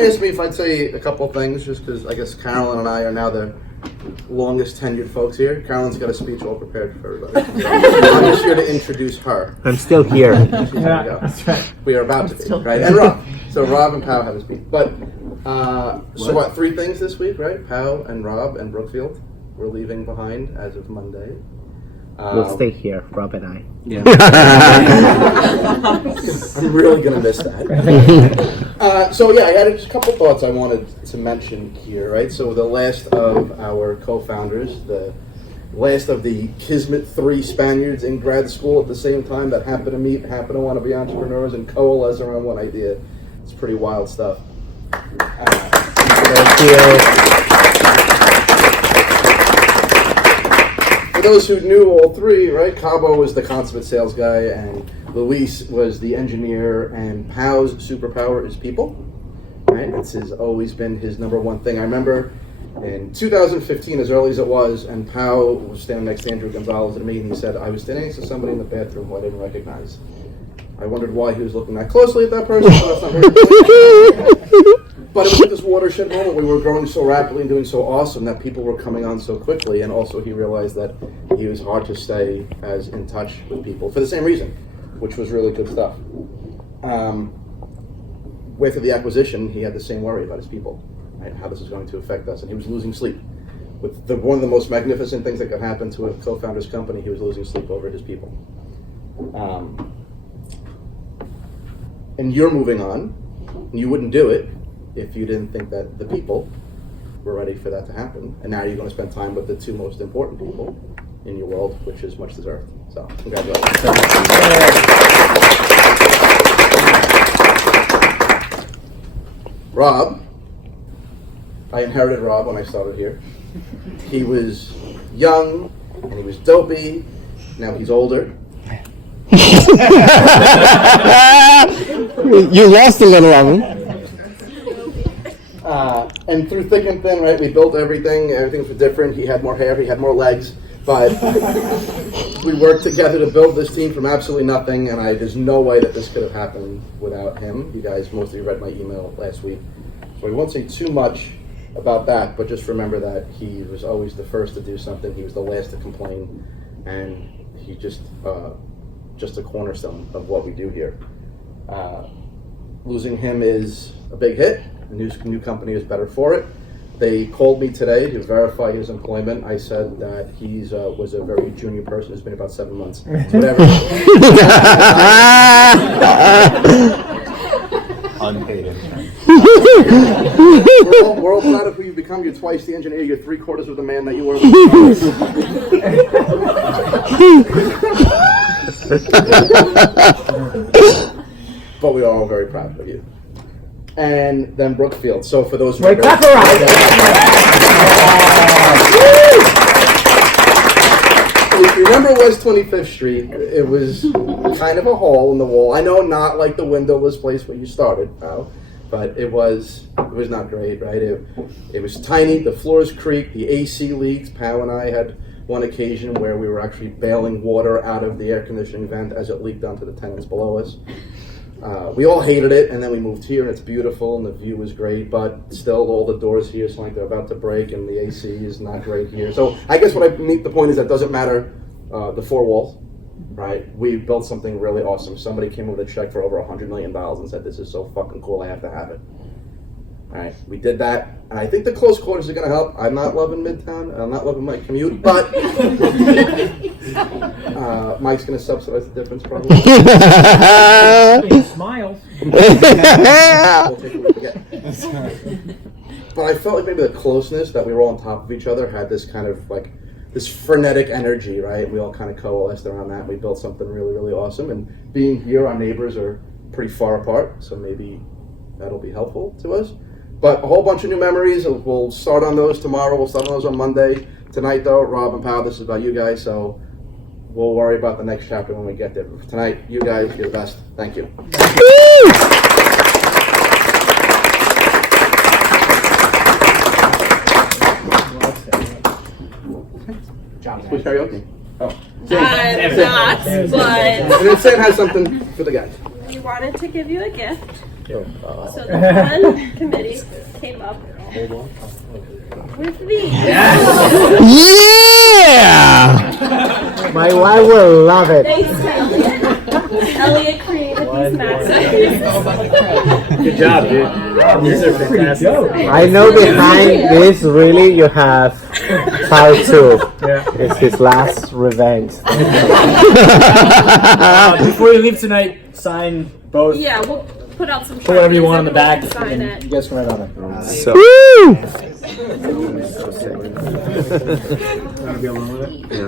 asked me if I'd say a couple things, just because I guess Carolyn and I are now the longest tenured folks here. Carolyn's got a speech all prepared for everybody. I'm just here to introduce her. I'm still here. That's right. We are about to be, right? And Rob. So Rob and Pow have a speech. But, so what, 3 things this week, right? Pow and Rob and Brookfield we're leaving behind as of Monday. We'll stay here, Rob and I. Yeah. I'm really going to miss that. So yeah, I had just a couple thoughts I wanted to mention here, right? So the last of our co-founders, the last of the Kismet 3 Spaniards in grad school at the same time that happen to meet, happen to want to be entrepreneurs and coalesce around one idea. It's pretty wild stuff. Thank you. For those who knew all 3, right, Cabo was the consummate sales guy, and Luis was the engineer, and Pow's superpower is people, right? This has always been his number one thing. I remember in 2015, as early as it was, and Pow was standing next to Andrew Gonzalez at a meeting, he said, I was standing next to somebody in the bathroom who I didn't recognize. I wondered why he was looking that closely at that person, but that's not very But it was at this watershed moment. We were growing so rapidly and doing so awesome that people were coming on so quickly, and also he realized that he was hard to stay as in touch with people for the same reason, which was really good stuff. After the acquisition, he had the same worry about his people, right? How this is going to affect us, and he was losing sleep. With one of the most magnificent things that could happen to a co-founder's company, he was losing sleep over his people. And you're moving on, and you wouldn't do it if you didn't think that the people were ready for that to happen. And now you're going to spend time with the 2 most important people in your world, which is much deserved. So, congratulations. Rob, I inherited Rob when I started here. He was young, and he was dopey. Now he's older. You lost a little of him. And through thick and thin, right, we built everything. Everything was different. He had more hair. He had more legs. But we worked together to build this team from absolutely nothing. And there's no way that this could have happened without him. You guys, most of you read my email last week. So we won't say too much about that. But just remember that he was always the first to do something. He was the last to complain. And he just a cornerstone of what we do here. Losing him is a big hit. The new company is better for it. They called me today to verify his employment. I said that he was a very junior person who's been about 7 months. So whatever. Unpaid intern. We're all proud of who you become. You're twice the engineer. You're 3/4 of the man that you were. But we are all very proud of you. And then Brookfield. So for those Wait, clap her if you remember West 25th Street, it was kind of a hole in the wall. I know, not like the windowless place where you started, Pow, but it was not great, right? It was tiny. The floors creaked. The AC leaked. Pow and I had one occasion where we were actually bailing water out of the air conditioning vent as it leaked onto the tenants below us. We all hated it, and then we moved here, and it's beautiful, and the view was great, but still all the doors here seem like they're about to break, and the AC is not great here. So I guess the point is that it doesn't matter the 4 walls, right? We built something really awesome. Somebody came with a check for over $100 million and said, this is so fucking cool, I have to have it. All right, we did that, and I think the close quarters are going to help. I'm not loving Midtown, and I'm not loving my commute, but Mike's going to subsidize the difference probably. Smiles. We'll take what we get. But I felt like maybe the closeness that we were all on top of each other had this kind of like this frenetic energy, right? We all kind of coalesced around that. And we built something really, really awesome. And being here, our neighbors are pretty far apart, so maybe that'll be helpful to us. But a whole bunch of new memories. We'll start on those tomorrow. We'll start on those on Monday. Tonight, though, Rob and Pow, this is about you guys, so we'll worry about the next chapter when we get there. But tonight, you guys, you're the best. Thank you. Who's karaoke? Oh. I'm not, but And then Sam has something for the guys. we wanted to give you a gift. So the fun committee came up with these. Yeah! My wife will love it. They said Elliot created these masterpieces. Good job, dude. These are fantastic. I know behind this, really, you have part 2. Yeah. It's his last revenge. Before you leave tonight, sign both. Yeah, we'll put out some. Put whatever you Sharpies, want on the back. everyone can sign And it. you guys can write on it. So. Woo! Want to be alone with it? Yeah.